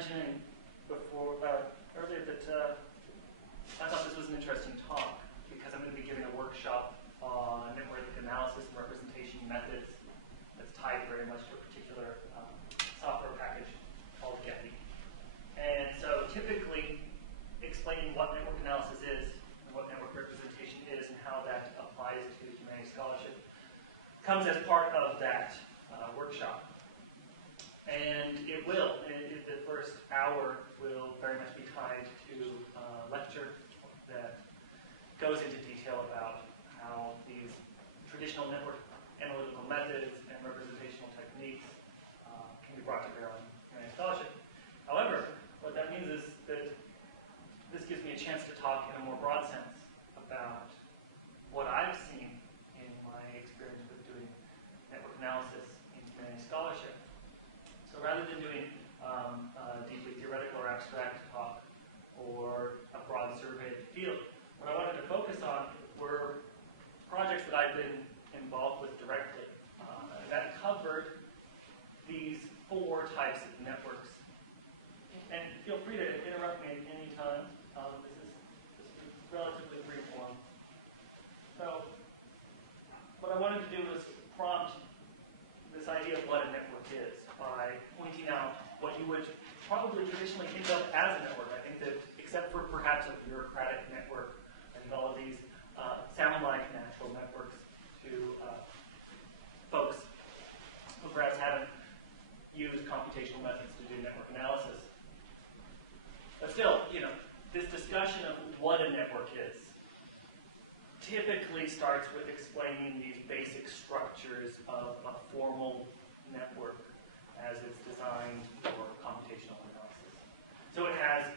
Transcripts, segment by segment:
mentioning before earlier that I thought this was an interesting talk because I'm going to be giving a workshop on network analysis and representation methods that's tied very much to a particular software package called Genealogy. And so typically explaining what network analysis is and what network representation is and how that applies to humanities scholarship comes as part of that workshop. And it will, the first hour will very much be tied to a lecture that goes into detail about how these traditional network analytical methods and representational techniques can be brought to bear on humanities scholarship. However, what that means is that this gives me a chance to talk in a more broad sense about what I've seen in my experience with doing network analysis in humanities scholarship. So rather than doing deeply theoretical or abstract talk or a broad survey of the field, what I wanted to focus on were projects that I've been involved with directly that covered these 4 types of networks. And feel free to interrupt me at any time. This is relatively brief one. So what I wanted to do was prompt this idea of what a network is by pointing out what you would probably traditionally think of as a network. I think that except for perhaps a bureaucratic network, I think all of these sound like natural networks to folks who perhaps haven't used computational methods to do network analysis. But still, this discussion of what a network is typically starts with explaining these basic structures of a formal network as it's designed for computational analysis. So it has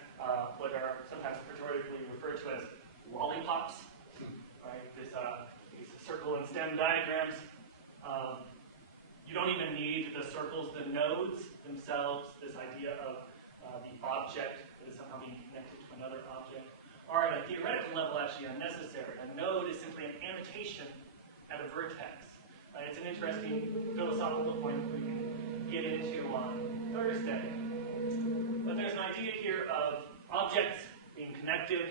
what are sometimes pejoratively referred to as lollipops, right? These circle and stem diagrams. You don't even need the circles, the nodes themselves, this idea of the object that is somehow being connected to another object, are at a theoretical level actually unnecessary. A node is simply an annotation at a vertex. It's an interesting philosophical point that we can get into on Thursday. But there's an idea here of objects being connected,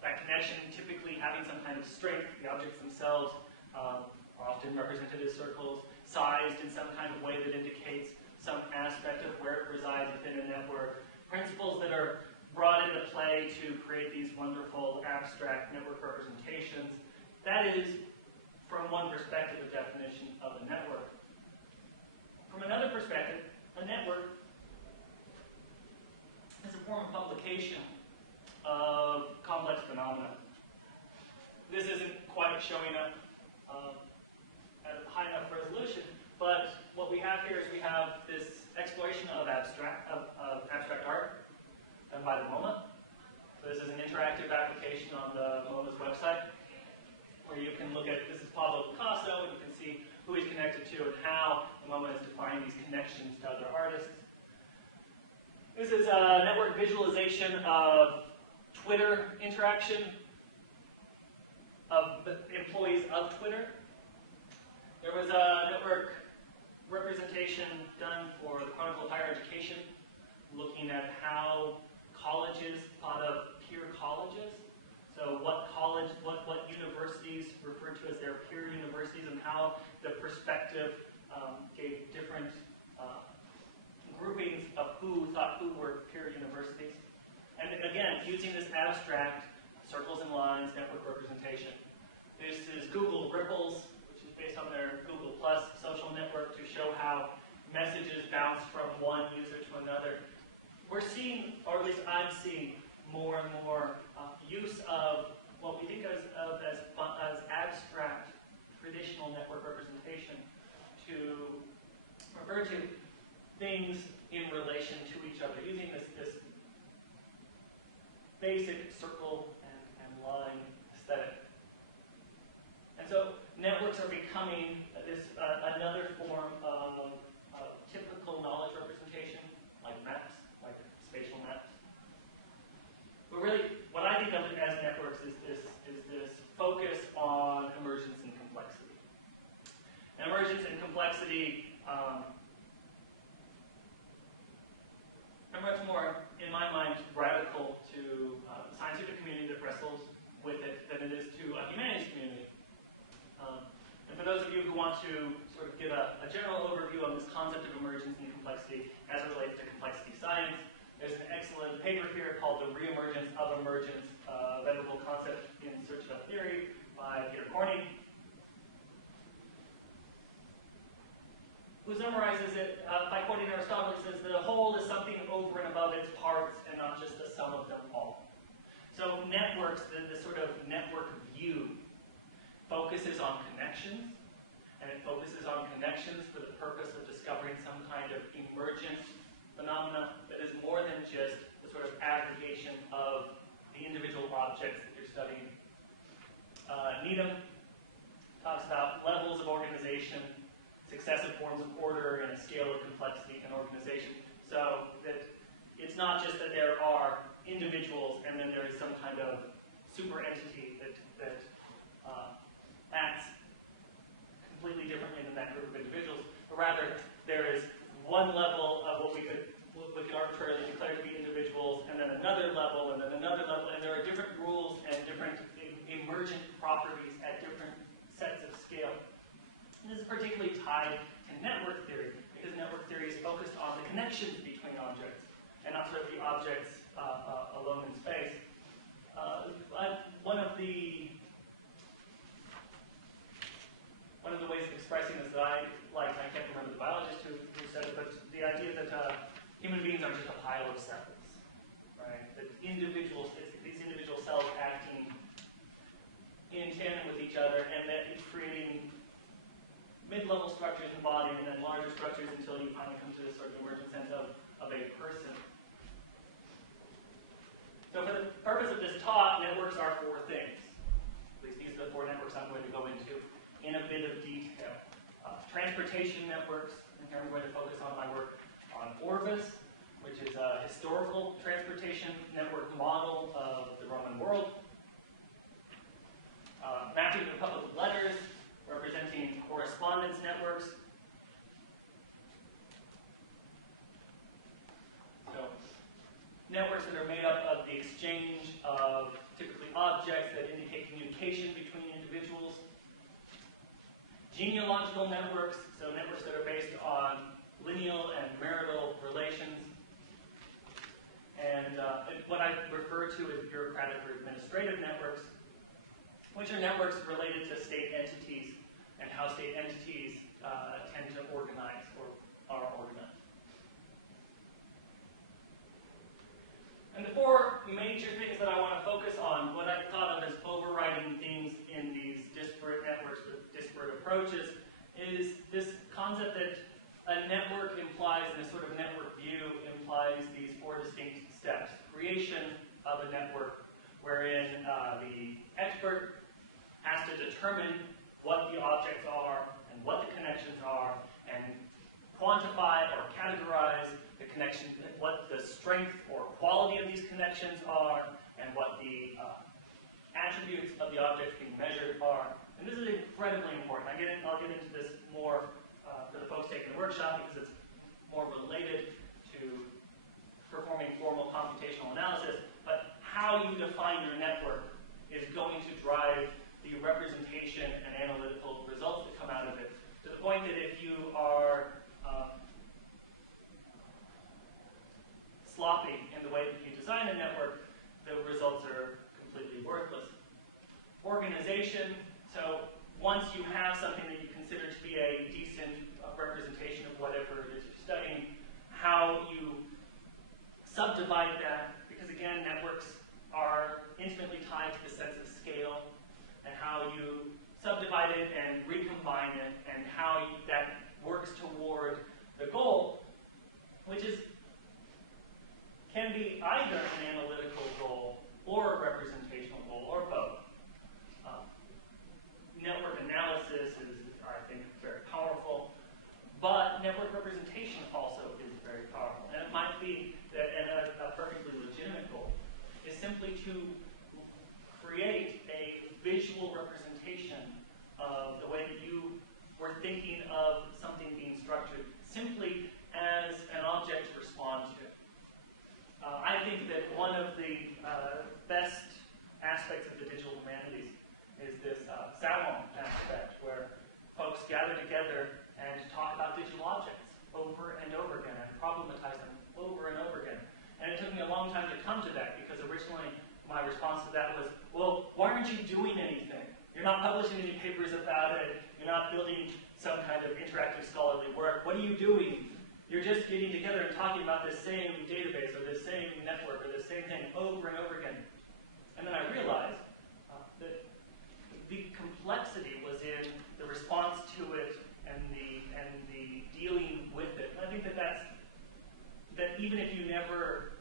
that connection typically having some kind of strength. The objects themselves are often represented as circles, sized in some kind of way that indicates some aspect of where it resides within a network. Principles that are brought into play to create these wonderful abstract network representations. That is, from one perspective, a definition of a network. From another perspective, a network is a form of publication of complex phenomena. This isn't quite showing up at a high enough resolution, but what we have here is we have this exploration of abstract art done by the MoMA. So this is an interactive application on the MoMA's website where you can look at, this is Pablo Picasso, and you can see who he's connected to and how the MoMA is defining these connections to other artists. This is a network visualization of Twitter interaction of the employees of Twitter. There was a network representation done for the Chronicle of Higher Education, looking at how colleges thought of peer colleges. So what universities referred to as their peer universities, and how the perspective gave different groupings of who thought who were peer universities. And again, using this abstract circles and lines network representation. This is Google Ripples, which is based on their Google Plus social network, to show how messages bounce from one user to another. We're seeing, or at least I'm seeing, more and more use of what we think of as abstract traditional network representation to refer to things in relation to each other, using this basic circle and line aesthetic. And so networks are becoming another form of typical knowledge representation, like maps, like spatial maps. But really, what I think of as networks is this focus on emergence and complexity. And emergence and complexity are much more want to sort of give a general overview on this concept of emergence and complexity as it relates to complexity science. There's an excellent paper here called The Reemergence of Emergence, Venerable Concept in Search of Theory by Peter Corney, who summarizes it by quoting Aristotle. He says that a whole is something over and above its parts and not just the sum of them all. So networks, the sort of network view, focuses on connections, and it focuses on connections for the purpose of discovering some kind of emergent phenomena that is more than just the sort of aggregation of the individual objects that you're studying. Needham talks about levels of organization, successive forms of order, and a scale of complexity in organization. So that it's not just that there are individuals and then there is some kind of super entity that acts completely differently than that group of individuals, but rather there is one level of what we could arbitrarily declare to be individuals, and then another level, and then another level, and there are different rules and different emergent properties at different sets of scale. And this is particularly tied to network theory, because network theory is focused on the connections between objects, and not sort of the objects alone in space. One of the ways of expressing this that I like, I can't remember the biologist who said it, but the idea that human beings are just a pile of cells, right? That individuals, it's these individual cells acting in tandem with each other, and that it's creating mid-level structures in the body, and then larger structures until you finally come to this sort of emergent sense of a person. So for the purpose of this talk, networks are four things. At least these are the four networks I'm going to go into in a bit of detail. Transportation networks, and here I'm going to focus on my work on Orbis, which is a historical transportation network model of the Roman world. Mapping of public letters, representing correspondence networks. So, networks that are made up of the exchange of typically objects that indicate communication between individuals. Genealogical networks, so networks that are based on lineal and marital relations. And what I refer to as bureaucratic or administrative networks, which are networks related to state entities and how state entities tend to organize or are organized. And the four major things that I want to focus on, what I thought of as overriding themes in these disparate networks with disparate approaches, is this concept that a network implies, and a sort of network view implies these four distinct steps. Creation of a network, wherein the expert has to determine what the objects are and what the connections are, and quantify or categorize the connections, what the strength or quality of these connections are, and what the attributes of the objects being measured are. And this is incredibly important. I'll get into this more for the folks taking the workshop, because it's more related to performing formal computational analysis. But how you define your network is going to drive the representation and analytical results that come out of it. To the point that if you are sloppy in the way that you design a network, the results are completely worthless. Organization, so once you have something that you consider to be a decent representation of whatever it is you're studying, how you subdivide that, because again, networks are intimately tied to the sense of scale, and how you subdivide it and recombine it, and how that works toward the goal, which can be either an analytical goal or a representational goal, or both. Network analysis is, I think, very powerful, but network representation also is very powerful. And it might be that a perfectly legitimate goal is simply to create a visual representation of the way that you were thinking of something being structured, simply as an object to respond to. I think that one of the best aspects of the digital humanities is this salon aspect, where folks gather not building some kind of interactive scholarly work. What are you doing? You're just getting together and talking about this same database or this same network or this same thing over and over again. And then I realized that the complexity was in the response to it and the dealing with it. And I think that even if you never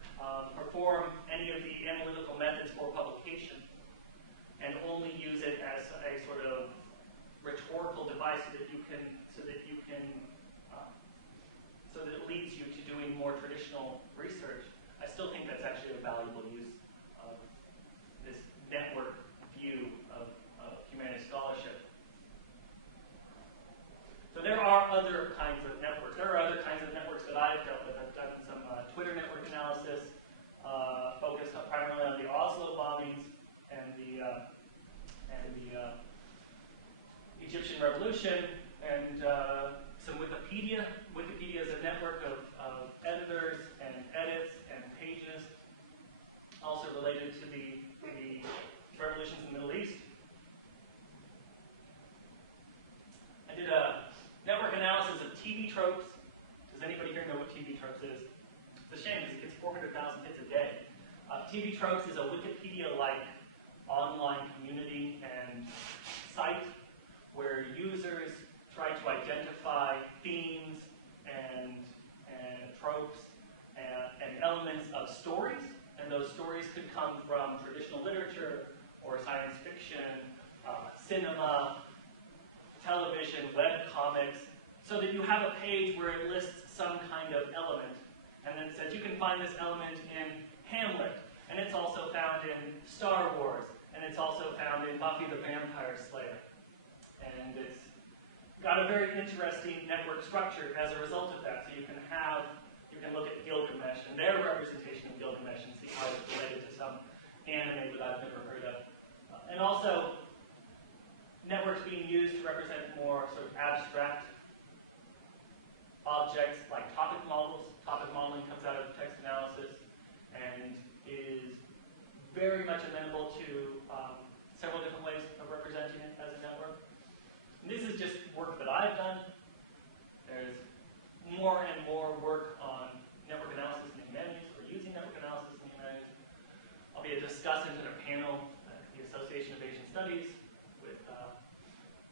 perform any of the analytical methods for publication and only use it as a sort of rhetorical device so that it leads you to doing more traditional research, I still think that's actually a valuable use of this network view of humanities scholarship. So there are other kinds of networks. There are other kinds of networks that I've dealt with. I've done some Twitter network analysis, focused primarily on the Oslo bombings and the Egyptian Revolution, and some Wikipedia. Wikipedia is a network of editors and edits and pages, also related to the revolutions in the Middle East. I did a network analysis of TV tropes. Does anybody here know what TV tropes is? It's a shame because it gets 400,000 hits a day. TV tropes is a Wikipedia-like online community and site where users try to identify themes and tropes and elements of stories, and those stories could come from traditional literature or science fiction, cinema, television, web comics, so that you have a page where it lists some kind of element, and then it says you can find this element in Hamlet, and it's also found in Star Wars, and it's also found in Buffy the Vampire Slayer. And it's got a very interesting network structure as a result of that. So you can look at Gilgamesh and their representation of Gilgamesh and see how it's related to some anime that I've never heard of. And also, networks being used to represent more sort of abstract objects like topic models. Topic modeling comes out of text analysis and is very much amenable to several different ways of representing it as a network. And this is just work that I've done. There's more and more work on network analysis in the humanities, or using network analysis in the humanities. I'll be a discussant in a panel at the Association of Asian Studies with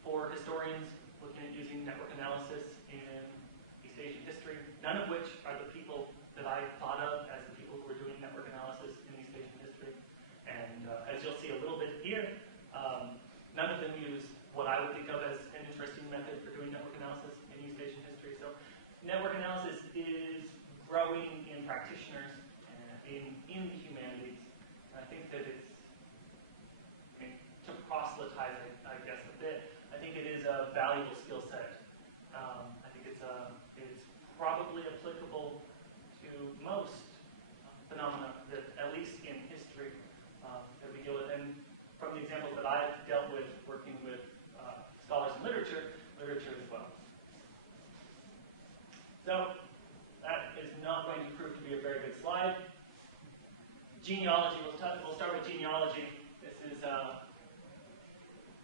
4 historians looking at using network analysis in East Asian history, none of which are the people that I thought of as the people who were doing network analysis in East Asian history. And as you'll see a little bit here, none of them use what I would think of as an interesting method for doing network analysis in East Asian history. So network analysis is growing in practitioners in the humanities. And I think that it's, to proselytize it, I guess, a bit, I think it is a valuable skill set. I think it's probably applicable to most phenomena that, at least in history, that we deal with. And from the examples that I've dealt with working with scholars in literature as well. So that is not going to prove to be a very good slide. Genealogy, we'll start with genealogy. This is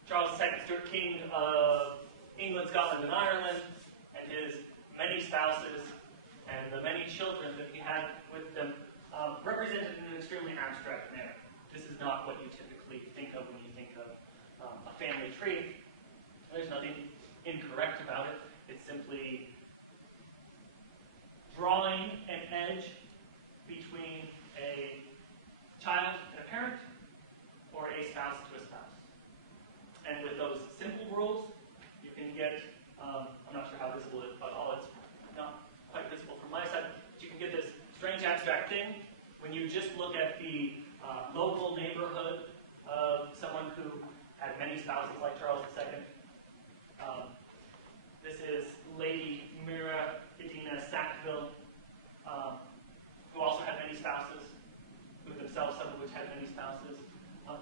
Charles II, Stuart King of England, Scotland, and Ireland, and his many spouses and the many children that he had with them, represented in an extremely abstract manner. This is not what you typically think of when you think of a family tree. There's nothing incorrect about it. It's simply drawing an edge between a child and a parent, or a spouse to a spouse. And with those simple rules, you can get, I'm not sure how visible it is, but it's not quite visible from my side, but you can get this strange abstract thing when you just look at the local neighborhood of someone who had many spouses like Charles II. This is Lady Mira Edina Sackville, who also had many spouses, who themselves, some of which had many spouses.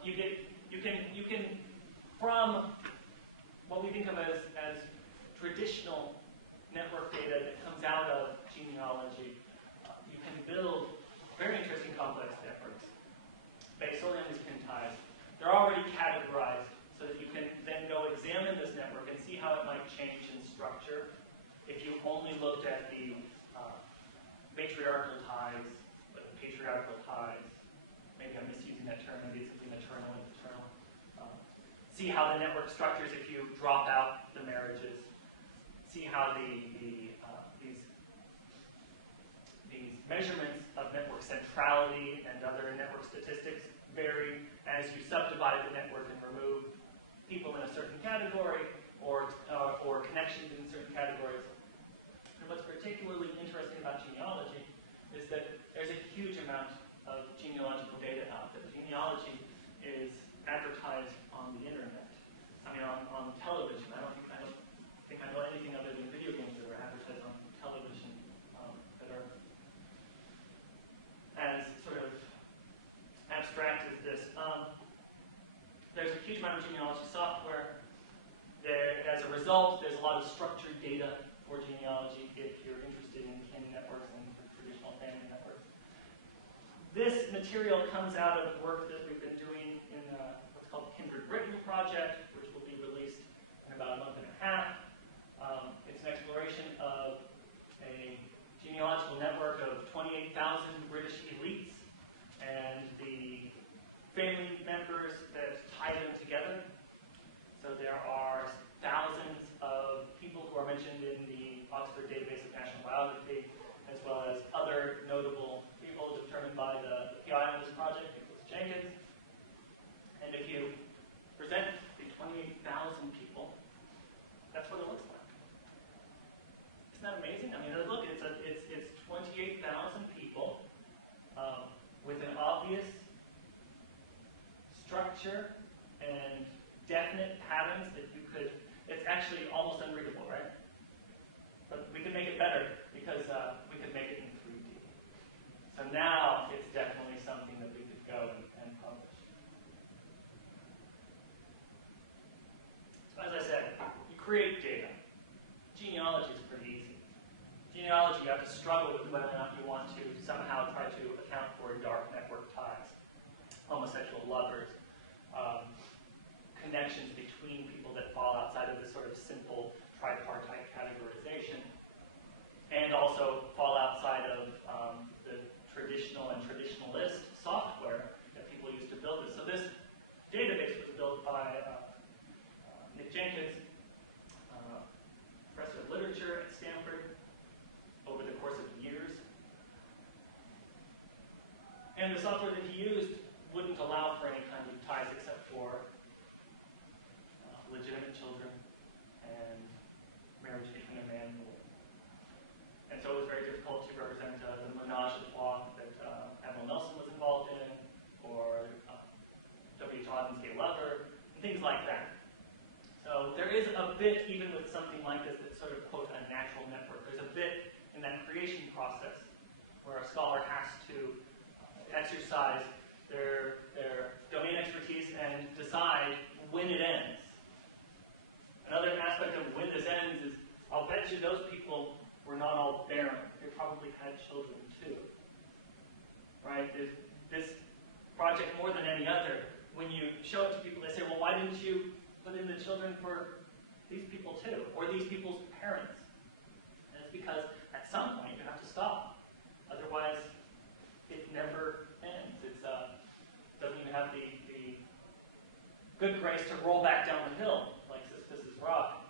You can, from what we think of as traditional network data that comes out of genealogy, you can build very interesting complex networks based solely on these pin ties. They're already categorized so that you can then go examine this network and see how it might might change in structure if you only looked at the matriarchal ties, but the patriarchal ties. Maybe I'm misusing that term, maybe it's simply maternal and paternal. See how the network structures if you drop out the marriages. See how these measurements of network centrality and other network statistics vary as you subdivide the network and remove people in a certain category or connections in certain categories. And what's particularly interesting about genealogy is that there's a huge amount of genealogical data out there. Genealogy is advertised on the internet. I mean, on television. I don't think I know anything other than video games that are advertised on television that are as sort of abstract as this. There's a huge amount of genealogy software. As a result, there's a lot of structured data for genealogy if you're interested in kin networks and traditional family networks. This material comes out of work that we've been doing in what's called the Kindred Britain project, which will be released in about a month and a half. It's an exploration of a genealogical network of 28,000 British elites and the family members that tie them together. So there are thousands of people who are mentioned in the Oxford Database of National Biography, as well as other notable people determined by the PI on this project, Nicholas Jenkins. And if you present the 28,000 people, that's what it looks like. Isn't that amazing? I mean, look, it's 28,000 people with an obvious structure and definite patterns that you could, it's actually almost unreadable, right? But we could make it better because we could make it in 3D. So now it's definitely something that we could go and publish. So as I said, you create data. Genealogy is pretty easy. Genealogy, you have to struggle with whether or not you want to somehow try to account for dark network ties, homosexual lovers, connections between people that fall outside of this sort of simple tripartite categorization, and also fall outside of the traditional and traditionalist software that people use to build this. So this database was built by Nick Jenkins, professor of literature at Stanford, over the course of years. And the software that he used wouldn't allow for any kind of ties except for legitimate children and marriage between a man and a woman. And so it was very difficult to represent the menage a trois that Admiral Nelson was involved in, or W.H. Auden's gay lover, and things like that. So there is a bit, even with something like this, that's sort of, quote, a natural network. There's a bit in that creation process where a scholar has to exercise their domain expertise and decide when it ends. Another aspect of when this ends is, I'll bet you those people were not all barren. They probably had children too. Right? This project, more than any other, when you show it to people, they say, well, why didn't you put in the children for these people too, or these people's parents? And it's because at some point you have to stop. Otherwise, it never ends. It doesn't even have the good grace to roll back down the hill like Sisyphus' rock.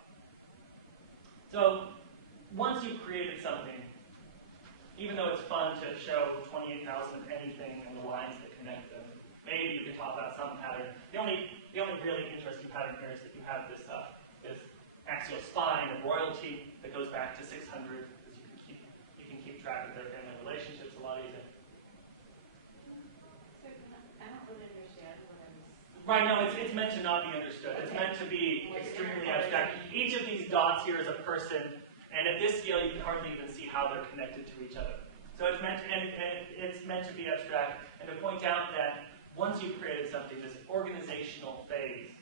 So once you've created something, even though it's fun to show 28,000 of anything and the lines that connect them, maybe you can talk about some pattern. The only really interesting pattern here is that you have this axial spine of royalty that goes back to 600, because you can keep track of their family relationships a lot easier. So I don't really understand what I'm. Right, no, it's meant to not be understood. It's meant to be extremely abstract. Each of these dots here is a person, and at this scale you can hardly even see how they're connected to each other. So it's meant to be abstract, and to point out that once you've created something, this organizational phase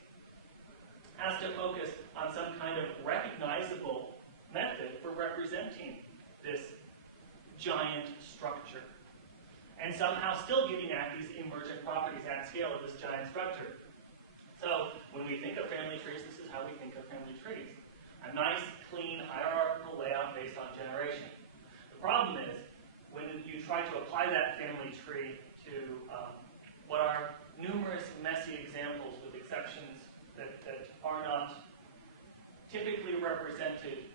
has to focus on some kind of recognizable method for representing this giant structure, and somehow still getting at these emergent properties at scale of this giant structure. So when we think of family trees, this is how we think of family trees. I'm not apply that family tree to what are numerous messy examples with exceptions that are not typically represented,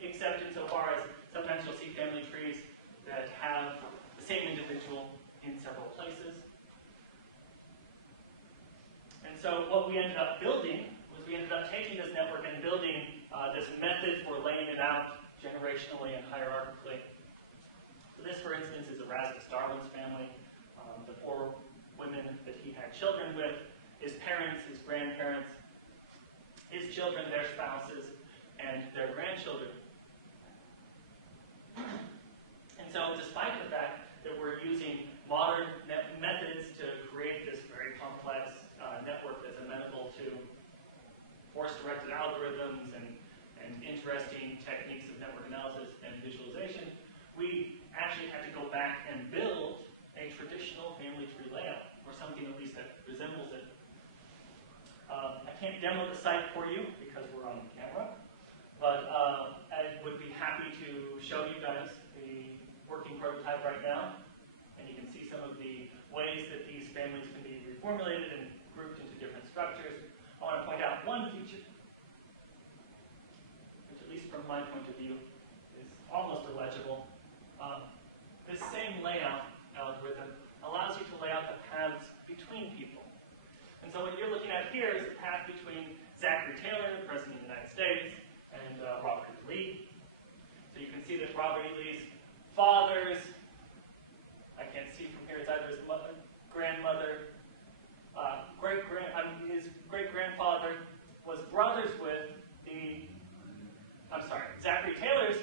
except insofar as sometimes you'll see family trees that have the same individual in several places. And so what we ended up building was we ended up taking this network and building this method for laying it out generationally and hierarchically. So this, for instance, is Erasmus Darwin's family. The 4 women that he had children with, his parents, his grandparents, his children, their spouses, and their grandchildren. And so despite the fact that we're using modern methods to create this very complex network that's amenable to force-directed algorithms and interesting techniques of network analysis and visualization, we actually had to go back and build a traditional family tree layout, or something at least that resembles it. I can't demo the site for you because we're on camera, but I would be happy to show you guys the working prototype right now, and you can see some of the ways that these families can be reformulated and grouped into different structures. I want to point out one feature, which at least from my point of view is almost illegible. This same layout algorithm allows you to lay out the paths between people. And so what you're looking at here is the path between Zachary Taylor, the President of the United States, and Robert E. Lee. So you can see that Robert E. Lee's father's, I can't see from here, it's either his mother, grandmother, his great-grandfather was brothers with Zachary Taylor's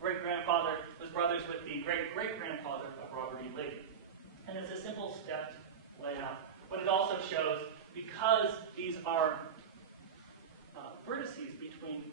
great-grandfather was brothers with the great-great-grandfather of Robert E. Lee. And it's a simple stepped layout. But it also shows, because these are vertices between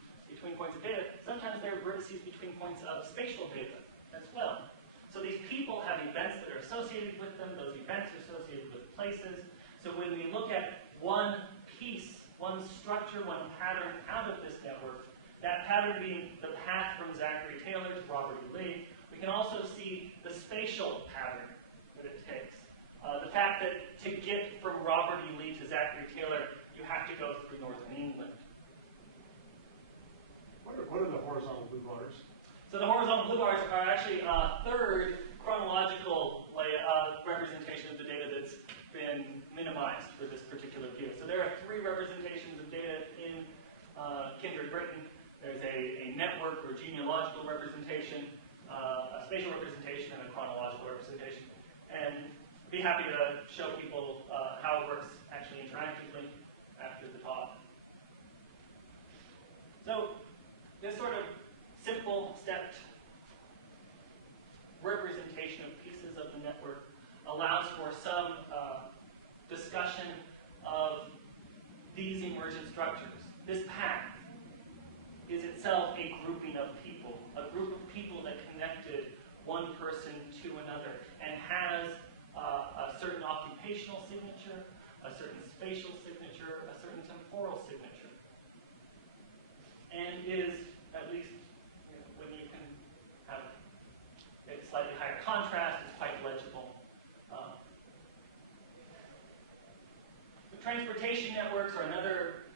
points of data, sometimes they're vertices between points of spatial data as well. So these people have events that are associated with them, those events are associated with places. So when we look at one piece, one structure, one pattern out of this network, that pattern being the path from Zachary Taylor to Robert E. Lee, we can also see the spatial pattern that it takes. The fact that to get from Robert E. Lee to Zachary Taylor, you have to go through northern England. What are the horizontal blue bars? So the horizontal blue bars are actually a third chronological representation of the data that's been minimized for this particular view. So there are 3 representations of data in Kindred Britain. There's a network or genealogical representation, a spatial representation, and a chronological representation. And be happy to show people how it works actually interactively after the talk. So this sort of simple stepped representation of pieces of the network allows for some discussion of these emergent structures. This path is itself a grouping of people, a group of people that connected one person to another and has a certain occupational signature, a certain spatial signature, a certain temporal signature, and is, at least when you can have a slightly higher contrast, it's quite legible. The transportation networks are another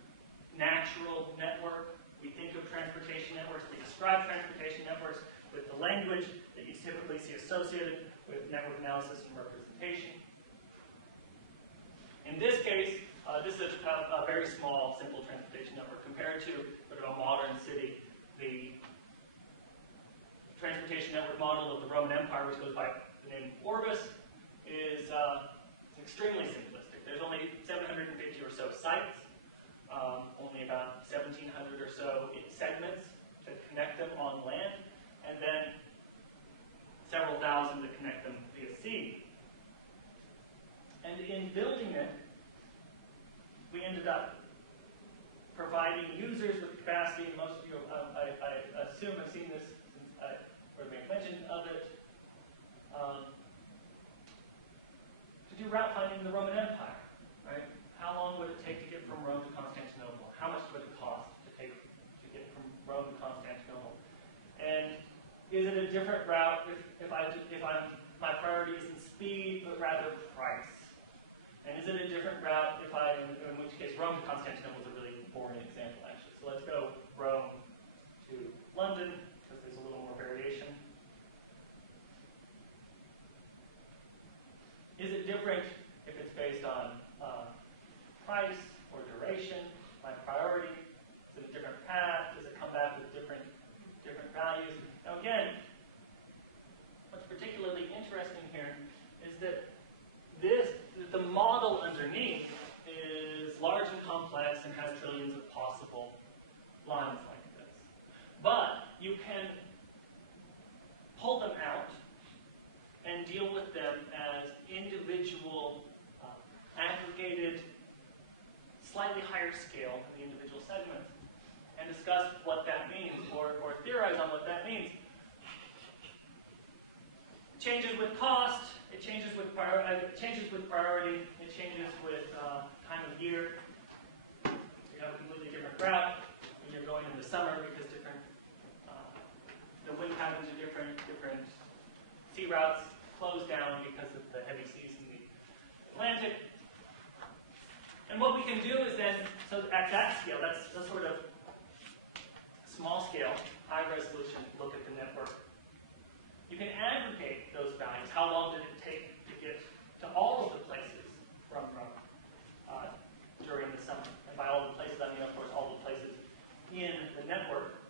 natural network. We think of transportation networks, we describe transportation networks with the language that you typically see associated with network analysis and representation. In this case, this is a very small, simple transportation network compared to sort of a modern city. The transportation network model of the Roman Empire, which goes by the name Orbis, is extremely simplistic. There's only 750 or so sites, only about 1,700 or so segments to connect them on land, and then several thousand to connect them via sea. And in building it, we ended up providing users with capacity. Most of you, I assume, have seen this since I made mention of it, to do route finding in the Roman Empire. Right? How long would it take to get from Rome to Constantinople? How much would it cost to get from Rome to Constantinople? And is it a different route? If my priority isn't speed, but rather price? And is it a different route in which case Rome to Constantinople is a really boring example, actually. So let's go Rome to London, because there's a little more variation. Is it different if it's based on price or duration, my priority? Is it a different path? Does it come back with different values? Now again, what's particularly interesting here is that the model underneath is large and complex and has trillions of possible lines like this. But you can pull them out and deal with them as individual, aggregated, slightly higher scale in the individual segments, and discuss what that means, or theorize on what that means. It changes with cost, it changes with priority, it changes with time of year. You have a completely different route when you're going in the summer because the wind patterns are different sea routes close down because of the heavy seas in the Atlantic. And what we can do is then, so at that scale, that's the sort of small scale, high resolution look at the network. You can aggregate those values. How long did it take to get to all of the places from Rome during the summer? And by all the places, I mean, of course, all the places in the network.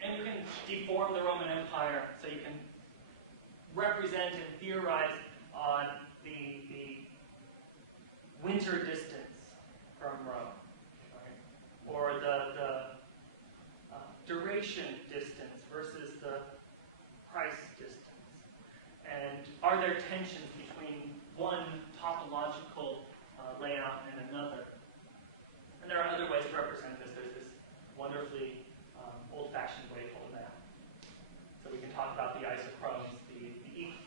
And you can deform the Roman Empire so you can represent and theorize on the winter distance from Rome, right? Or the duration distance versus the price distance. And are there tensions between one topological layout and another? And there are other ways to represent this. There's this wonderfully old-fashioned way called a map. So we can talk about the isochrones.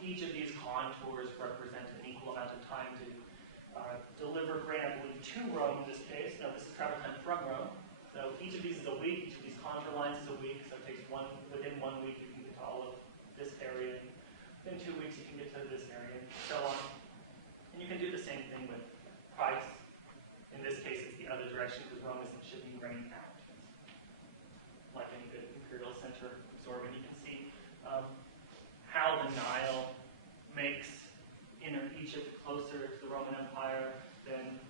Each of these contours represent an equal amount of time to deliver grain, I believe, to Rome in this case. No, this is travel time from Rome. So each of these is a week. Each of these contour lines is a week. So it takes within 1 week you can get to all of this area. Within 2 weeks you can get to this area, and so on. And you can do the same thing with price. In this case, it's the other direction because Rome isn't shipping grain out. Like any good imperial center absorbent, you can see how the Nile makes inner Egypt closer to the Roman Empire than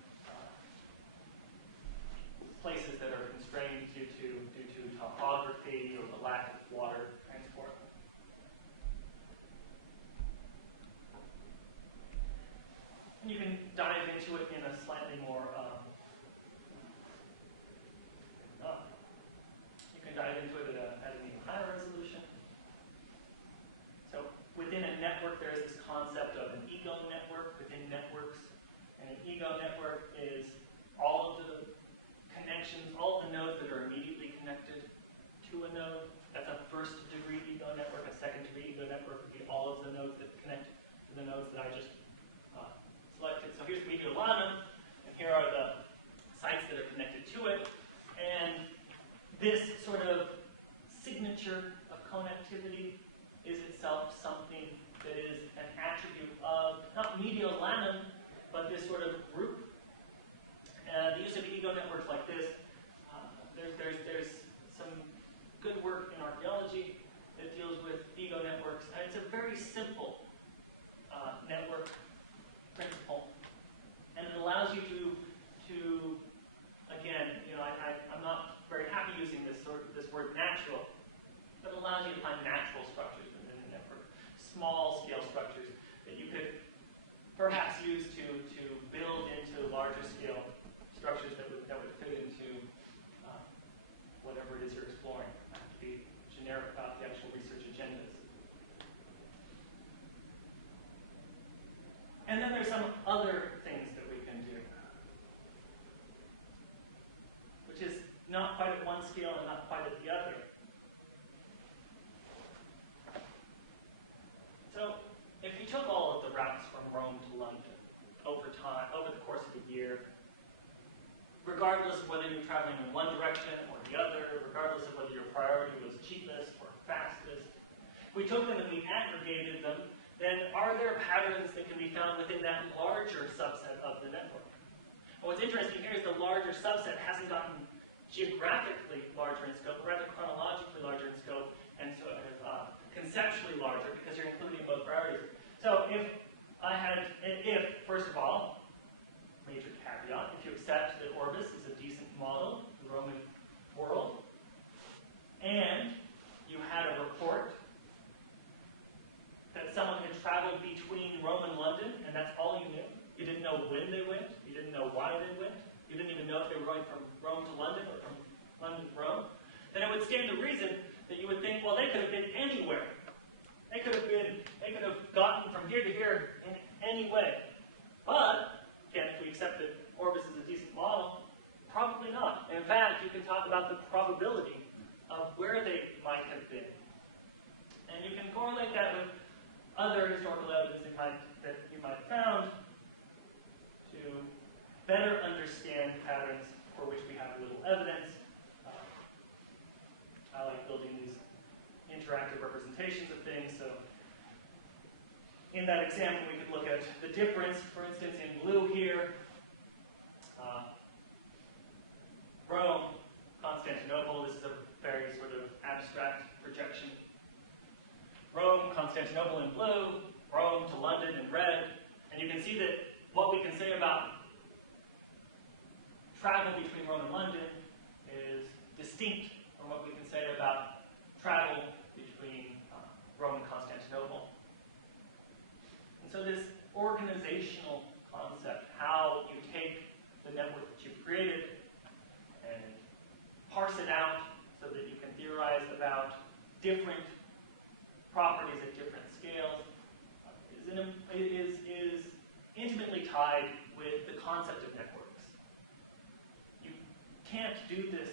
places that are constrained due to topography or the lack of water transport. And you can dive into it in a slightly more at an even higher resolution. So within a network, there is this concept of an ego network within networks. And an ego network is all of the connections, all of the nodes that are immediately connected to a node. That's a first-degree ego network. A second-degree ego network would be all of the nodes that connect to the nodes that I just selected. So here's Mediolanum, and here are the sites that are connected to it. And this sort of signature of connectivity is itself something that is an attribute of, not Mediolanum, but this sort of group. The use of ego networks like this, there's some good work in archaeology that deals with ego networks. And it's a very simple network principle. And it allows you to again, I'm not very happy using this word natural, but it allows you to find natural structures within the network, small scale structures that you could perhaps use to build into larger scale structures that would fit into whatever it is you're exploring. It have to be generic about the actual research agendas. And then there's some other things that we can do, which is not quite at one scale and not quite at the other. So, if you took all of the routes from Rome to London over time, over the course of a year, regardless of whether you're traveling in one direction or the other, regardless of whether your priority was cheapest or fastest, we took them and we aggregated them, then are there patterns that can be found within that larger subset of the network? And what's interesting here is the larger subset hasn't gotten geographically larger in scope, but rather chronologically larger in scope, and sort of conceptually larger, because you're including both priorities. So if first of all, major caveat, if you accept that Orbis is a decent model of the Roman world, and you had a report that someone had traveled between Rome and London, and that's all you knew. You didn't know when they went, you didn't know why they went, you didn't even know if they were going from Rome to London or from London to Rome, then it would stand to reason that you would think, well, they could have been anywhere. They could have gotten from here to here in any way. But, again, if we accept that Orbis is a decent model, probably not. In fact, you can talk about the probability of where they might have been. And you can correlate that with other historical evidence that you might have found to better understand patterns for which we have little evidence. I like building these interactive representations of things. So in that example, we could look at the difference, for instance, in blue here. Rome, Constantinople, this is a very sort of abstract projection. Rome, Constantinople in blue, Rome to London in red. And you can see that what we can say about travel between Rome and London is distinct from what we can say about travel between Rome and Constantinople. And so this organizational concept, how you take the network that you've created and parse it out so that you can theorize about different properties at different scales, is intimately tied with the concept of networks. You can't do this.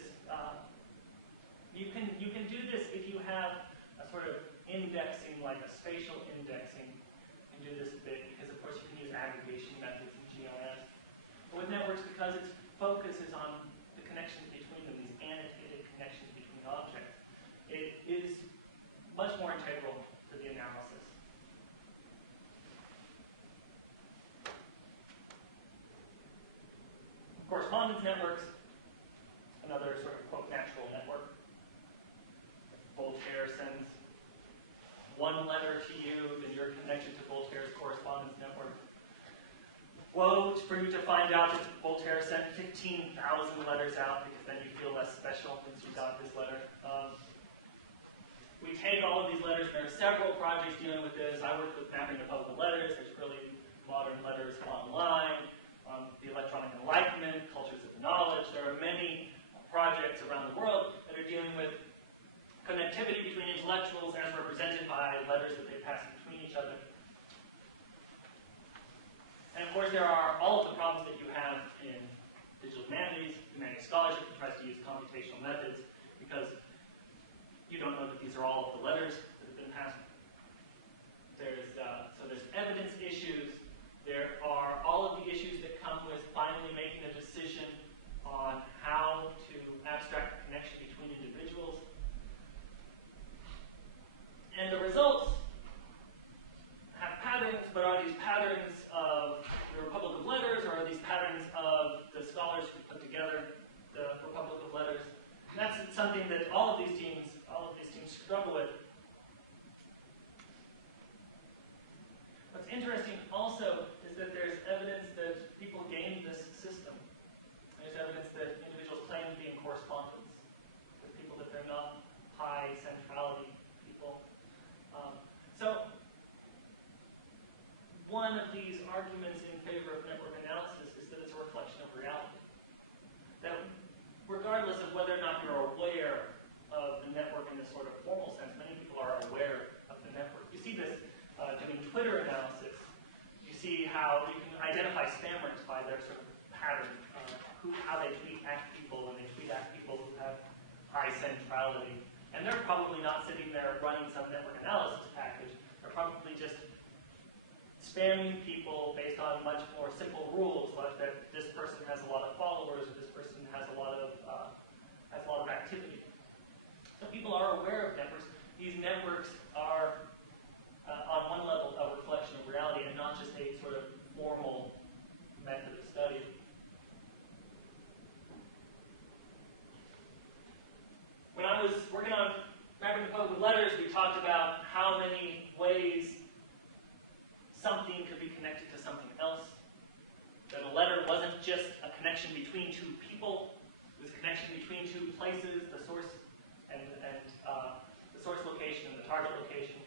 You can do this if you have a sort of indexing, like a spatial indexing. You can do this a bit because, of course, you can use aggregation methods in GIS. But with networks, because its focus is on the connections between them, these annotated connections between objects, it is much more integral to the analysis. Correspondence networks, another sort of, quote, natural network. Voltaire sends one letter to you, then you're connected to Voltaire's correspondence network. Woe for you to find out that Voltaire sent 15,000 letters out, because then you feel less special since you got this letter. We take all of these letters, and there are several projects dealing with this. I work with mapping republican letters. There's really modern letters online, the electronic enlightenment, cultures of knowledge. There are many projects around the world that are dealing with connectivity between intellectuals as represented by letters that they pass between each other. And of course, there are all of the problems that you have in digital humanities scholarship that tries to use computational methods, because you don't know that these are all of the letters that have been passed. So there's evidence issues. There are all of the issues that come with finally making a decision on how to abstract the connection between individuals. And the results have patterns, but are these patterns of the Republic of Letters, or are these patterns of the scholars who put together the Republic of Letters? And that's something that all of these teams struggle with. What's interesting also is that there's evidence that people game this system. There's evidence that individuals claim to be in correspondence with people, that they're not high centrality people. So one of these arguments in favor of network analysis is that it's a reflection of reality. That regardless of whether or not you're aware of the network in this sort of formal sense, many people are aware of the network. You see this doing Twitter analysis. You see how you can identify spammers by their sort of pattern, how they tweet at people, and they tweet at people who have high centrality. And they're probably not sitting there running some network analysis package. They're probably just spamming people based on much more simple rules, like that this person has a lot of followers, or this person has a lot of activity. So people are aware of networks. These networks are letters, we talked about how many ways something could be connected to something else. That a letter wasn't just a connection between two people, it was a connection between two places, the source and the source location and the target location.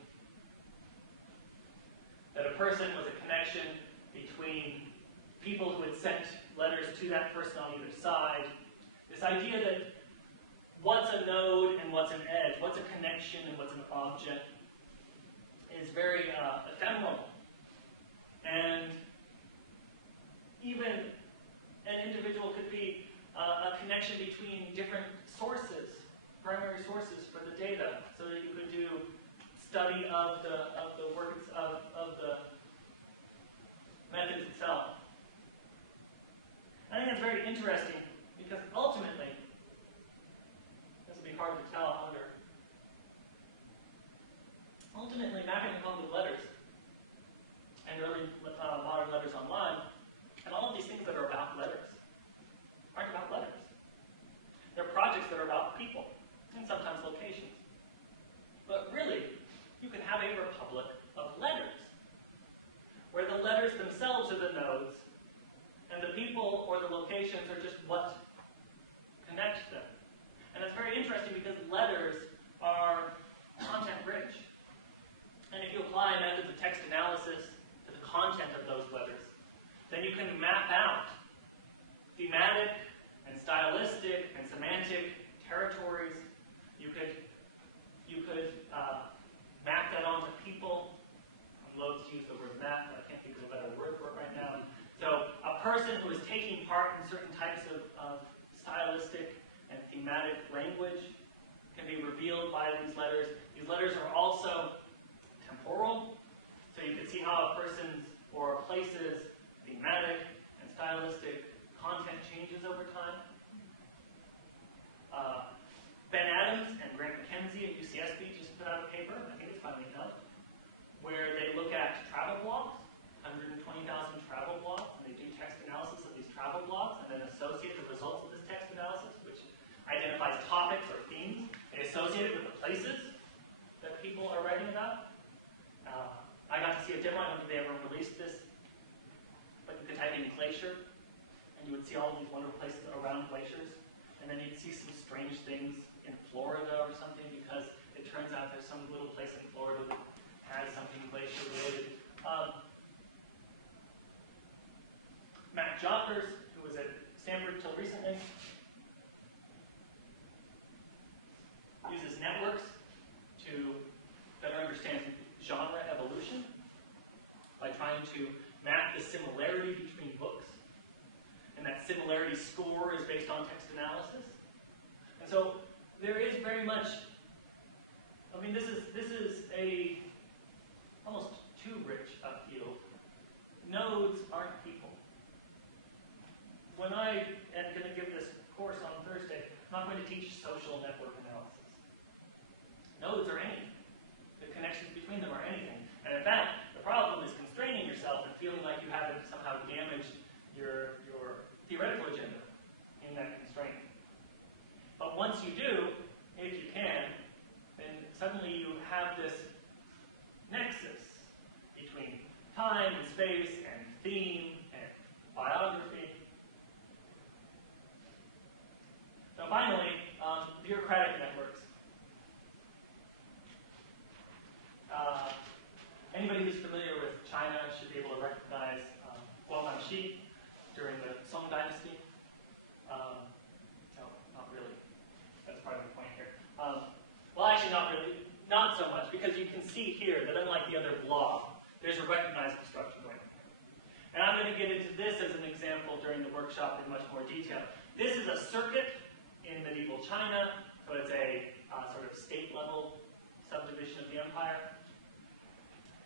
That a person was a connection between people who had sent letters to that person on either side. This idea that what's a node and what's an edge, what's a connection and what's an object, is very ephemeral. And even an individual could be a connection between different sources, primary sources for the data, so that you could do study of the work of the methods itself. I think that's very interesting because ultimately, this will be hard to tell, I wonder. Ultimately, mapping along with letters and early modern letters online, and all of these things that are about letters aren't about letters. They're projects that are about people and sometimes locations. But really, you can have a republic of letters where the letters themselves are the nodes and the people or the locations are just what connects them. And it's very interesting because letters are content rich. And if you apply methods of text analysis to the content of those letters, then you can map out thematic and stylistic and semantic territories. You could map that onto people. I'm loath to use the word map, but I can't think of a better word for it right now. So a person who is taking part in certain types of stylistic and thematic language can be revealed by these letters. These letters are also temporal, so you can see how a person's or a place's thematic and stylistic content changes over time. Ben Adams and Grant McKenzie at UCSB just put out a paper, I think it's finally out, where they look at travel blogs, 120,000 travel blogs, and they do text analysis of these travel blogs, and then associate the results of this text analysis, which identifies topics or themes. They associate it with the places that people are writing about. I got to see a demo, I don't think they ever released this, but you could type in glacier, and you would see all of these wonderful places around glaciers, and then you'd see some strange things in Florida or something, because it turns out there's some little place in Florida that has something glacier related. Matt Jockers, who was at Stanford till recently, uses networks to better understand genre evolution by trying to map the similarity between books. And that similarity score is based on text analysis. And so there is very much, I mean, this is a almost too rich a field. Nodes aren't people. When I am going to give this course on Thursday, I'm not going to teach social network analysis. Nodes are anything. The connections between them are anything. And in fact, the problem is constraining yourself and feeling like you haven't somehow damaged your theoretical agenda in that constraint. But once you do, if you can, then suddenly you have this nexus between time and space and theme and biography. Now finally, bureaucratic networks. Anybody who's familiar with China should be able to recognize Guangxi during the Song Dynasty. No, not really. That's part of the point here. Well, actually, not really. Not so much, because you can see here that unlike the other blob, there's a recognized construction going on. And I'm going to get into this as an example during the workshop in much more detail. This is a circuit in medieval China, so it's a sort of state-level subdivision of the empire.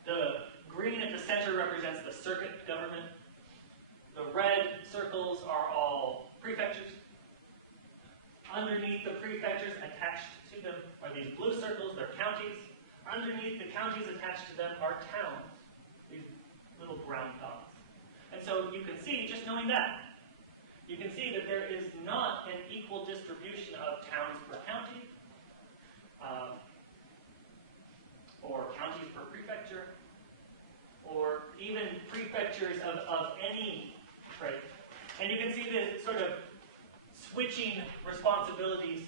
The green at the center represents the circuit government. The red circles are all prefectures. Underneath the prefectures attached to them are these blue circles, they're counties. Underneath the counties attached to them are towns, these little brown dots. And so you can see, just knowing that, you can see that there is not an equal distribution of towns per county. prefectures of any trait. And you can see the sort of switching responsibilities,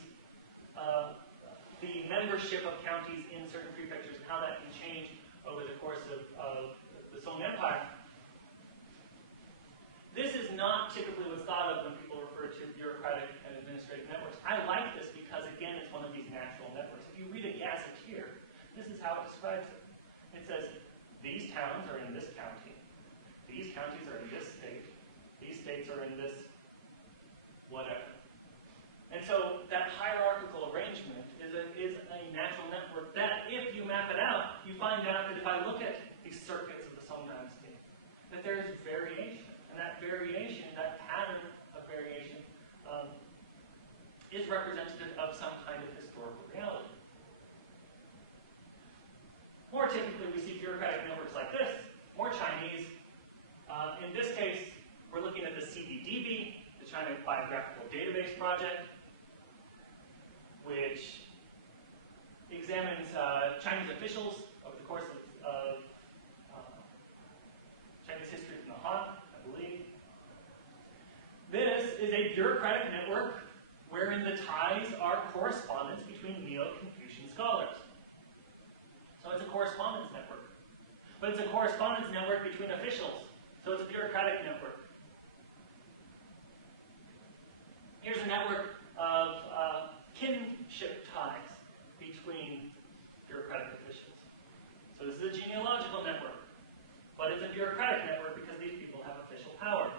the membership of counties in certain prefectures, and how that can change over the course of the Song Empire. This is not typically what's thought of when people refer to bureaucratic and administrative networks. I like this because, again, it's one of these natural networks. If you read a gazetteer, this is how it describes it. It says, these towns are in this county. These counties are in this state. These states are in this whatever. And so that hierarchical arrangement is a natural network that, if you map it out, you find out that if I look at these circuits of the Song Dynasty, that there is variation. And that variation, that pattern of variation, is representative of some kind of historical reality. More typically, we see bureaucratic networks like this, more Chinese. In this case, we're looking at the CBDB, the China Biographical Database Project, which examines Chinese officials over the course of Chinese history from the Han, I believe. This is a bureaucratic network wherein the ties are correspondence between Neo-Confucian scholars. So it's a correspondence network. But it's a correspondence network between officials. So it's a bureaucratic network. Here's a network of kinship ties between bureaucratic officials. So this is a genealogical network. But it's a bureaucratic network because these people have official power.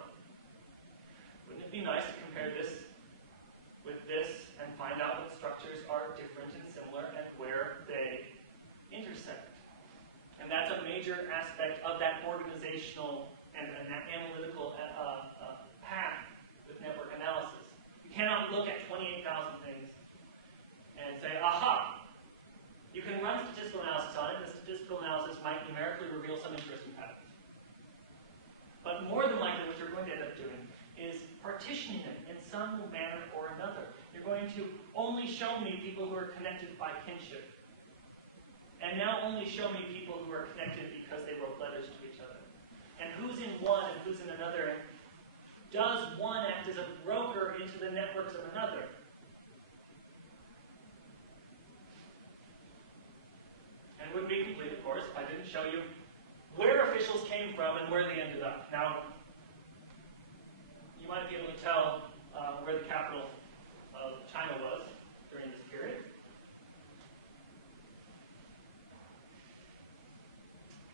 Wouldn't it be nice to compare this with this and find out what structures are different and similar and where they intersect? And that's a major aspect of that organizational and that analytical path with network analysis. You cannot look at 28,000 things and say, aha! You can run statistical analysis on it, and the statistical analysis might numerically reveal some interesting patterns. But more than likely, what you're going to end up doing is partitioning it in some manner or another. You're going to only show me people who are connected by kinship. And now only show me people who are connected because they wrote letters to each other. And who's in one and who's in another, and does one act as a broker into the networks of another? And it would be complete, of course, if I didn't show you where officials came from and where they ended up. Now, you might be able to tell where the capital of China was during this period.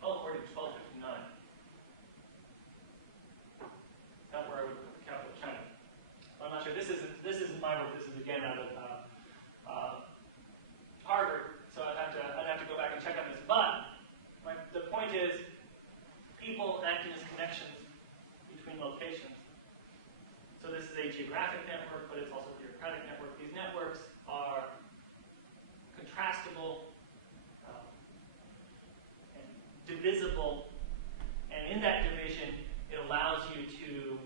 Well, according to 1259. Not where I would put the capital of China. I'm not sure. This isn't my work. This is again out of Harvard. So I'd have to go back and check on this. But the point is, people acting as connections between locations. So this is a geographic network, but it's also a bureaucratic network. These networks are contrastable, and divisible, and in that division, it allows you to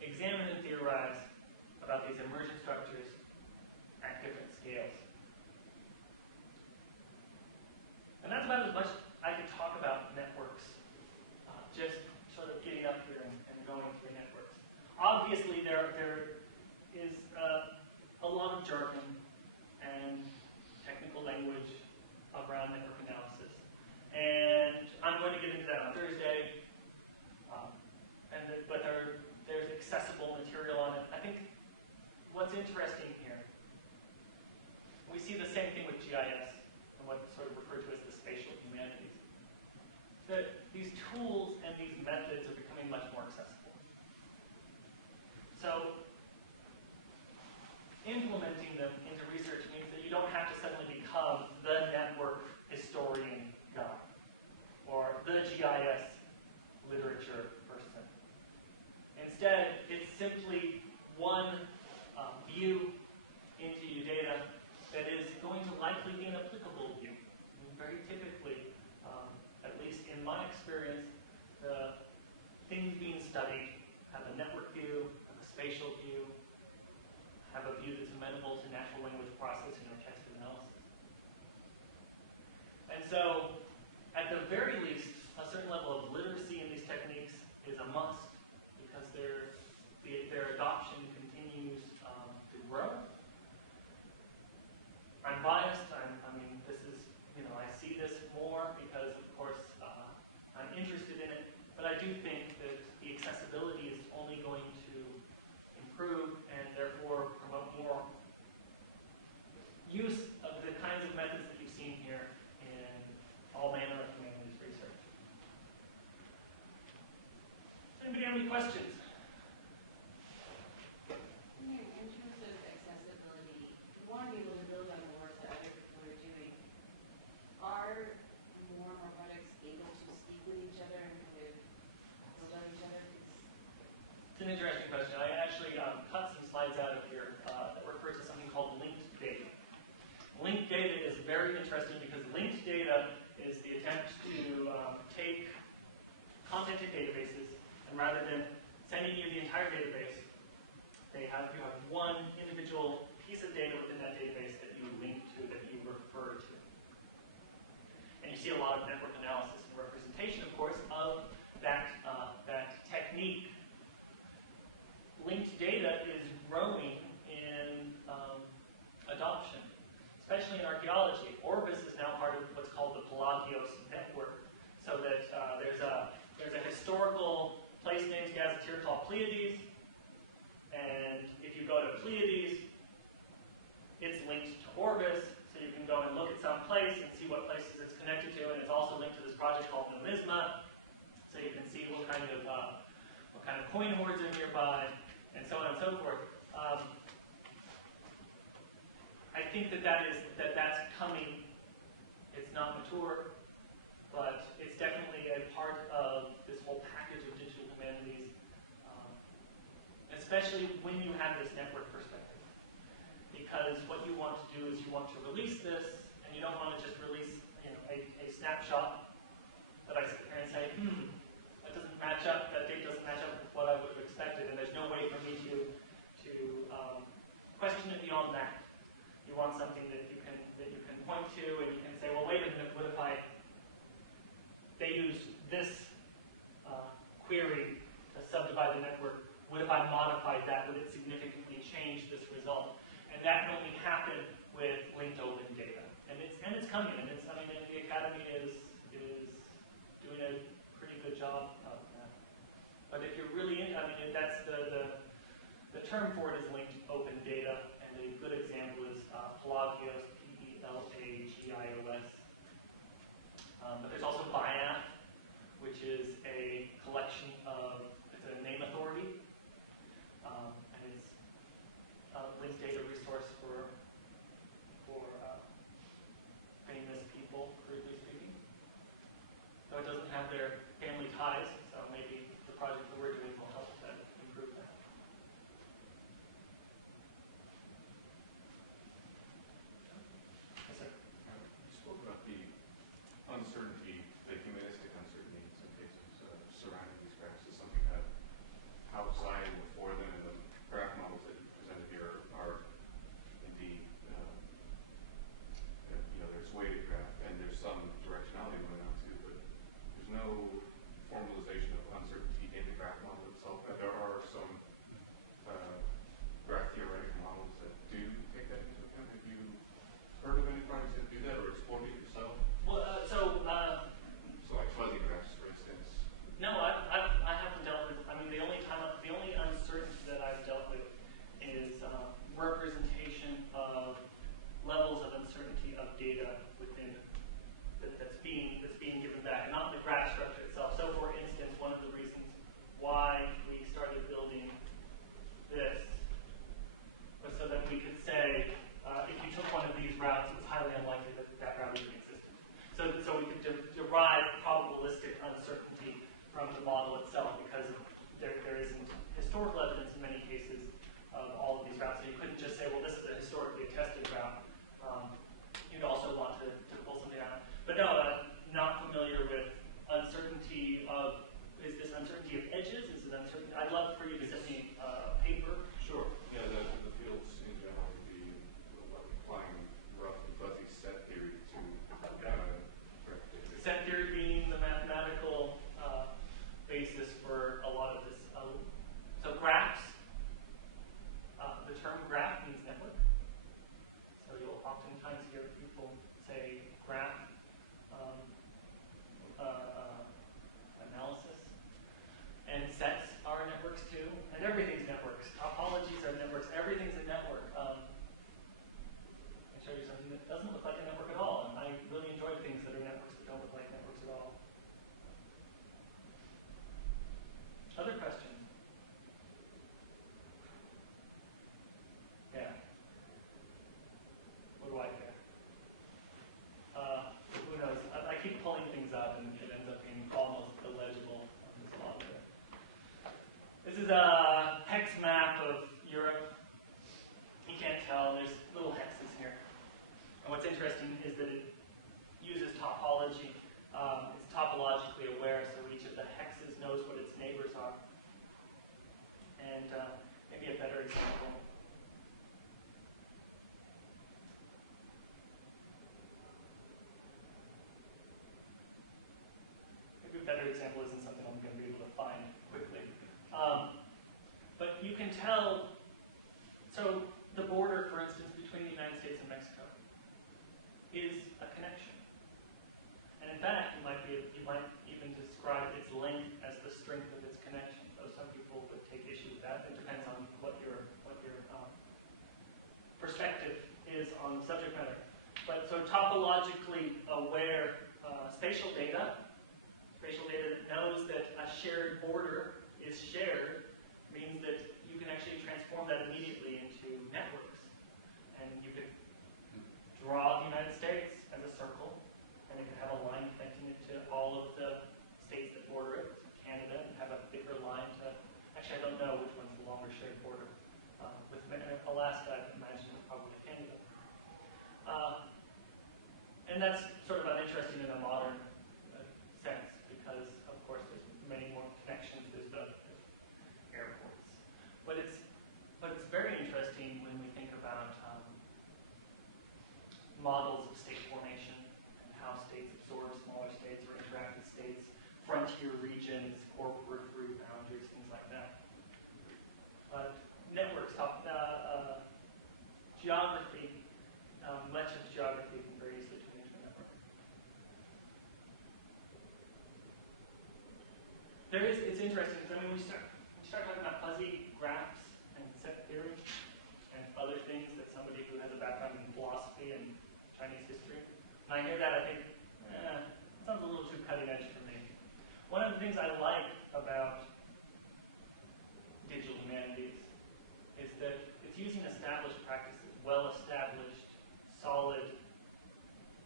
examine and theorize about these emergent structures at different scales. And that's about as much I could talk about networks, just sort of getting up here and going through networks. Obviously, there is a lot of jargon and technical language around network analysis. And I'm going to get into that on Thursday. But there's accessible material on it. I think what's interesting here, we see the same thing with GIS and what's sort of referred to as the spatial humanities. That these tools and these methods are becoming much more accessible. So implementing them into research means that you don't have to suddenly become the network historian guy or the GIS literature person. Instead, it's simply one view into your data that is going to likely be an applicable view. And very typically, at least in my experience, the things being studied have a network view, have a spatial view, have a view that's amenable to natural very interesting because linked data is the attempt to take content in databases, and rather than sending you the entire database, you have one individual piece of data within that database that you link to, that you refer to. And you see a lot of network analysis and representation, of course, of that technique. Linked data is growing in adoption, especially in archaeology. Orbis is now part of what's called the Pelagios network, so that there's a historical place names gazetteer called Pleiades, and if you go to Pleiades, it's linked to Orbis, so you can go and look at some place and see what places it's connected to, and it's also linked to this project called Numisma, so you can see what kind of coin hoards are nearby, and so on and so forth. I think that's coming. It's not mature, but it's definitely a part of this whole package of digital humanities, especially when you have this network perspective. Because what you want to do is you want to release this, and you don't want to just release a snapshot that I sit there and say, that doesn't match up, that date doesn't match up with what I would have expected, and there's no way for me to question it beyond that. You want something that you can point to, and you can say, well, wait a minute, what if they use this query to subdivide the network? What if I modified that? Would it significantly change this result? And that can only happen with linked open data. And it's coming. And the Academy is doing a pretty good job of that. But if you're really that's the term for it is linked open data. And a good example is Pelagios, Pelagios. But there's also Biography, which is a collection of, it's a name authority, and it's a linked data resource for famous people, crudely speaking. So it doesn't have their family ties, so maybe the project that we're doing will help that improve that. Yes, sir. You spoke about the uncertainty, the humanistic uncertainty in some cases surrounding these graphs as something kind of outside and before them, and the graph models that you presented here are indeed, there's weighted graph and there's some directionality going on too, but there's no formalization of uncertainty in the graph model itself. There are some graph theoretic models that do take that into account. Have you heard of any projects that do that or explored it yourself? Well, so like fuzzy graphs, for instance. no, I haven't dealt with. The only uncertainty that I've dealt with is representation of levels of uncertainty of data within that's being given back, not the graph structure itself. So, for instance, one of the reasons why we started building this was so that we could say, if you took one of these routes, it was highly unlikely that that route would be consistent. So we could derive probabilistic uncertainty from the model itself, because there isn't historical evidence in many cases of all of these routes. So you couldn't just say, well, this is a historically attested route. You'd also want to pull something out. But no, not familiar with uncertainty of, is this uncertainty of edges? Is it uncertainty? I'd love for you to send me a paper. Sure. Yeah, the fields in general would be applying rough and fuzzy set theory to set theory being the mathematical basis for a lot of this. So graphs, the term graph means network. So you'll oftentimes hear people say graph analysis. And sets are networks too. And everything's networks. Topologies are networks. Everything's a network. I'll show you something that doesn't look like a network at all. And I really enjoy things that are networks that don't look like networks at all. Other questions? Yeah. What do I care? Who knows? I keep pulling things up and it ends up being almost illegible. There's a lot there. This is a hex map of Europe. You can't tell. There's little hexes here. And what's interesting interesting is that it uses topology. It's topologically aware, so each of the hexes knows what its neighbors are. And maybe a better example. Maybe a better example isn't something I'm going to be able to find quickly. But you can tell, so the border, for instance, between the United States and Mexico is a connection. And in fact, you might even describe its length as the strength of its connection. Though some people would take issue with that. It depends on what your perspective is on the subject matter. But so topologically aware spatial data that knows that a shared border is shared means that you can actually transform that immediately into networks. And you could draw the United States as a circle, and it could have a line connecting it to all of the states that border it, Canada, and have a bigger line to, actually I don't know which one's the longer shared border. With Alaska, I imagine probably Canada. And that's sort of uninteresting in a modern sense, because of course there's many more connections. There's the airports. But it's very interesting when we think about models of state formation and how states absorb smaller states or interact with states, frontier regions, core periphery boundaries, things like that. Networks, geography, much of geography can very easily turn into a network. It's interesting because we start talking about fuzzy graphs and set theory and other things that somebody who has a background in philosophy and Chinese history. When I hear that, I think, it sounds a little too cutting edge for me. One of the things I like about digital humanities is that it's using established practices, well-established, solid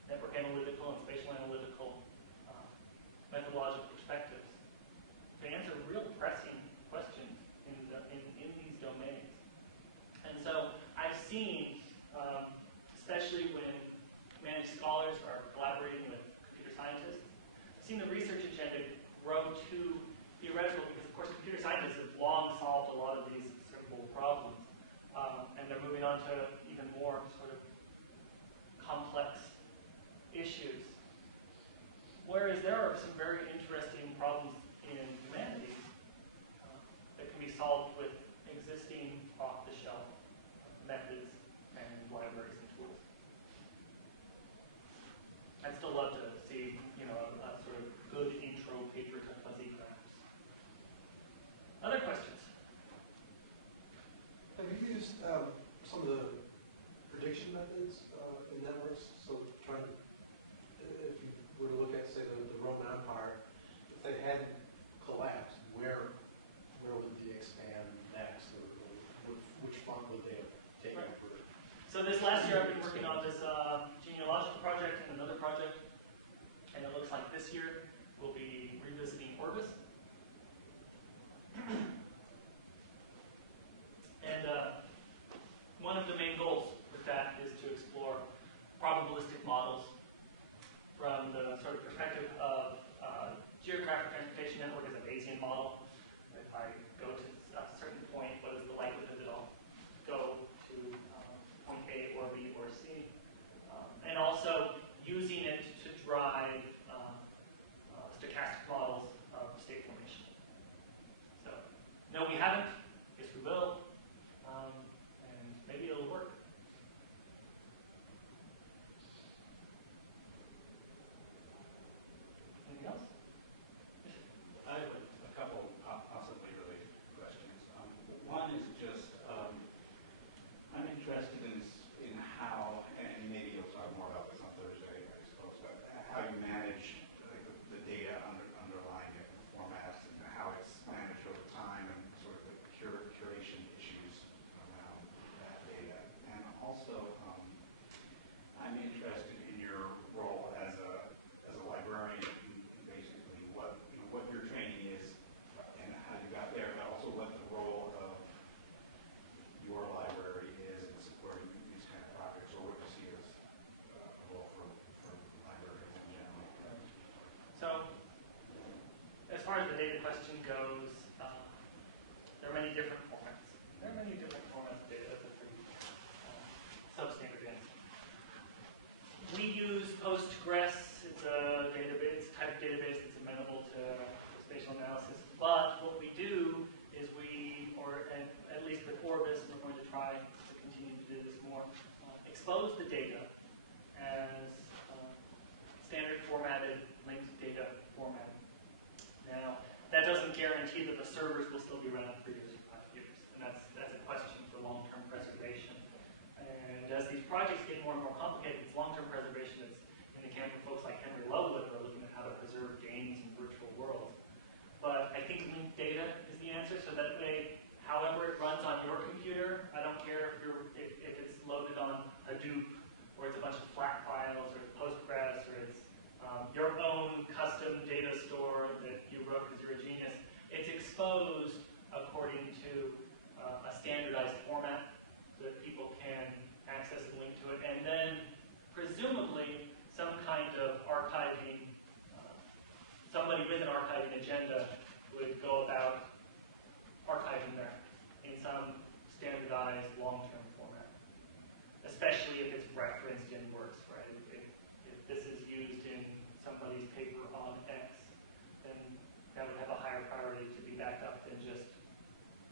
network analytical and spatial analytical methodological perspectives to answer real pressing questions in these domains. And so I've seen, especially when managed scholars are collaborating with computer scientists, I've seen the research agenda grow to theoretical because, of course, computer scientists have long solved a lot of these simple problems. And they're moving on to even more sort of complex issues. Whereas there are some very interesting problems in humanities that can be solved with existing off-the-shelf methods and libraries and tools. I'd still love to see, a sort of good intro paper to fuzzy graphs. Other questions? Have you used some of the prediction methods in networks? So if you were to look at, say, the Roman Empire, if they had collapsed, where would they expand next? Or which front would they have taken over? So this last year I've been working on this genealogical project and another project, and it looks like this year we'll be revisiting Orbis. And one of the main goals with that is to explore probabilistic models from the sort of perspective of geographic transportation network as a Bayesian model. If I go to a certain point, what is the likelihood that I'll go to point A or B or C? And also using it to drive stochastic models of state formation. So, no, we haven't. Guess we will. And maybe it'll work. Anything else? I have a couple possibly related questions. One is just, I'm interested in how, and maybe you'll talk more about this on Thursday, I suppose, but how you manage the data underlying it, the formats, and how it's managed over time, and sort of the curation issues around that data. And also, I'm interested in your role as a librarian, in basically what your training is and how you got there, but also what the role of your library is in supporting these kind of projects, or what you see as a role for more and more complicated. It's long-term preservation that's in the camp of folks like Henry Lovewood who are looking at how to preserve games in virtual worlds. But I think linked data is the answer, so that way, however it runs on your computer, I don't care if it's loaded on Hadoop, or it's a bunch of flat files, or it's Postgres, or it's your own custom data store that you wrote because you're a genius. It's exposed according to a standardized format so that people can access and link to it. And then, presumably, some kind of archiving, somebody with an archiving agenda would go about archiving there in some standardized long-term format, especially if it's referenced in works, right? If this is used in somebody's paper on X, then that would have a higher priority to be backed up than just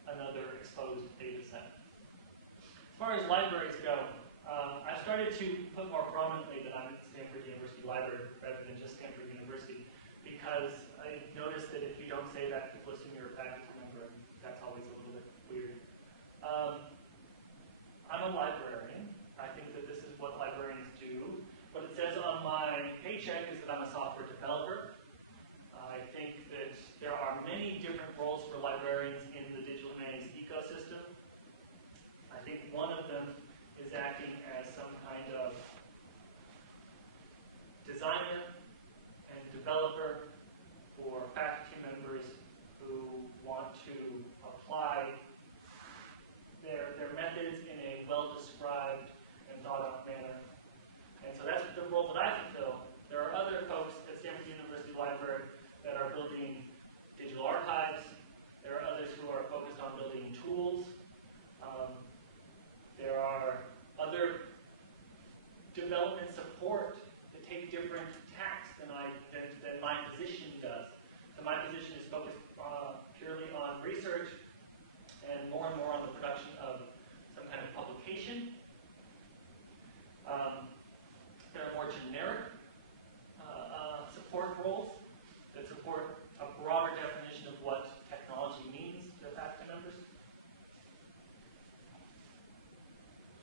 another exposed data set. As far as libraries go, I've started to put more prominently that I'm at Stanford University Library rather than just Stanford University, because I noticed that if you don't say that, people assume you're a faculty member, and that's always a little bit weird. I'm a librarian. I think that this is what librarians do. What it says on my paycheck is that I'm a software developer. I think that there are many different roles for librarians in the digital humanities ecosystem. I think one of them is acting as some kind of designer and developer for faculty members who want to apply their methods in a well-described and thought-out manner. And so that's the role that I fulfill. There are other folks at Stanford University Library that are building digital archives. There are others who are focused on building tools. There are other development support that take different tacks than my position does. So my position is focused purely on research and more on the production of some kind of publication. There are more generic support roles that support a broader definition of what technology means to faculty members,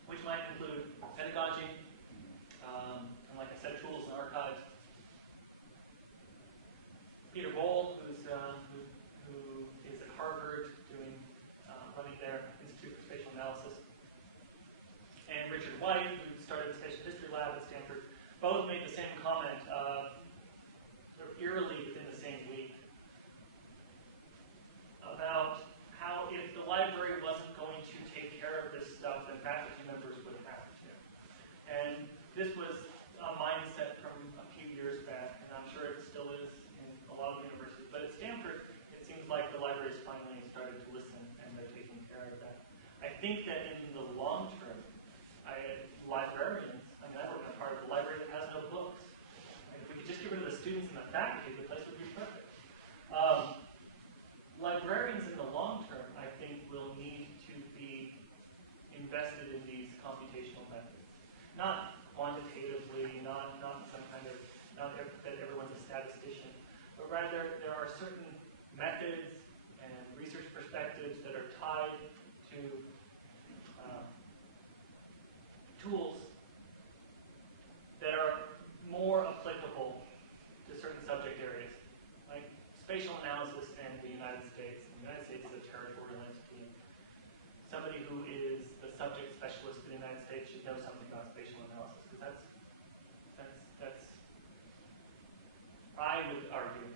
which might include pedagogy, and like I said, tools and archives. Peter Bohl, who is at Harvard running their Institute for Spatial Analysis, and Richard White, who started the Spatial History Lab at Stanford, both made the same comment sort of eerily within the same week about how if the library wasn't going to take care of this stuff, then faculty members would have to. And this was a mindset from a few years back, and I'm sure it still is in a lot of universities. But at Stanford, it seems like the library's finally started to listen, and they're taking care of that. I think that in the long term, librarians, I work in a part of the library that has no books. And if we could just get rid of the students and the faculty, the place would be perfect. Librarians in the long term, I think, will need to be invested in these computational methods. Not quantitatively, not some kind of, not that everyone's a statistician, but rather there are certain methods and research perspectives that are tied to tools that are more applicable to certain subject areas, like spatial analysis in the United States. The United States is a territorial entity. Somebody who is the subject specialist in the United States should know something about spatial analysis, because that's I would argue,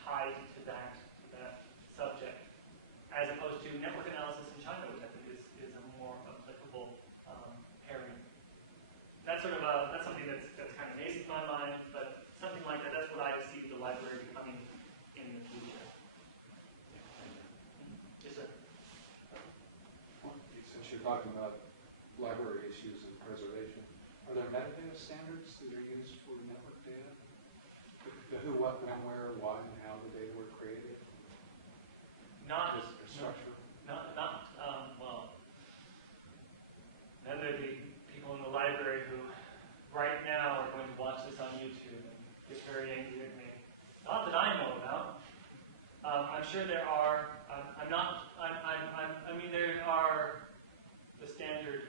tied to that subject, as opposed to network analysis in China, which I think is a more applicable pairing. That's that's something that's kind of nascent in my mind, but something like that. That's what I see the library becoming in the future. Yes, sir. Since you're talking about library issues and preservation, are there metadata standards that are used for network data? The who, what, when, where, why, and how the data were created? Not the structure. Well. Then there'd be people in the library who, right now, are going to watch this on YouTube and get very angry at me. Not that I know about. I'm sure there are. There are the standard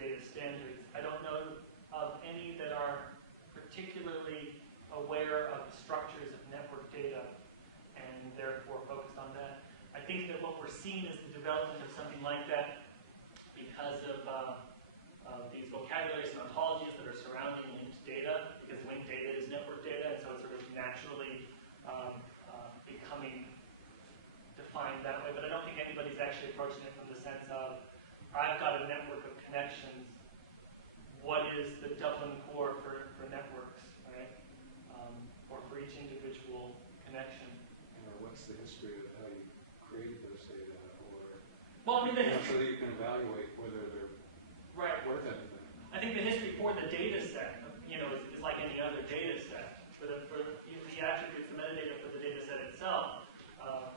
metadata standards. I don't know of any that are particularly aware of the structures of network data and therefore focused on that. I think that what we're seeing is the development of something like that because of these vocabularies and ontologies that are surrounding linked data, because linked data is network data, and so it's sort of naturally becoming defined that way. But I don't think anybody's actually approaching it from the sense of, I've got a network of connections. What is the Dublin core for networks, right? Or for each individual connection. Or what's the history of how you created those data, or well, I mean, so that you can evaluate whether they're worth anything. I think the history for the data set, is like any other data set. For the attributes, the metadata for the data set itself,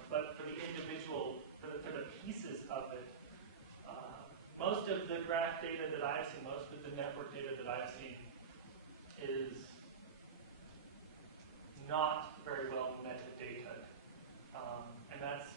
but for the individual, for the pieces of it, most of the graph data that I've seen, most of the network data that I've seen is not very well metadata. And that's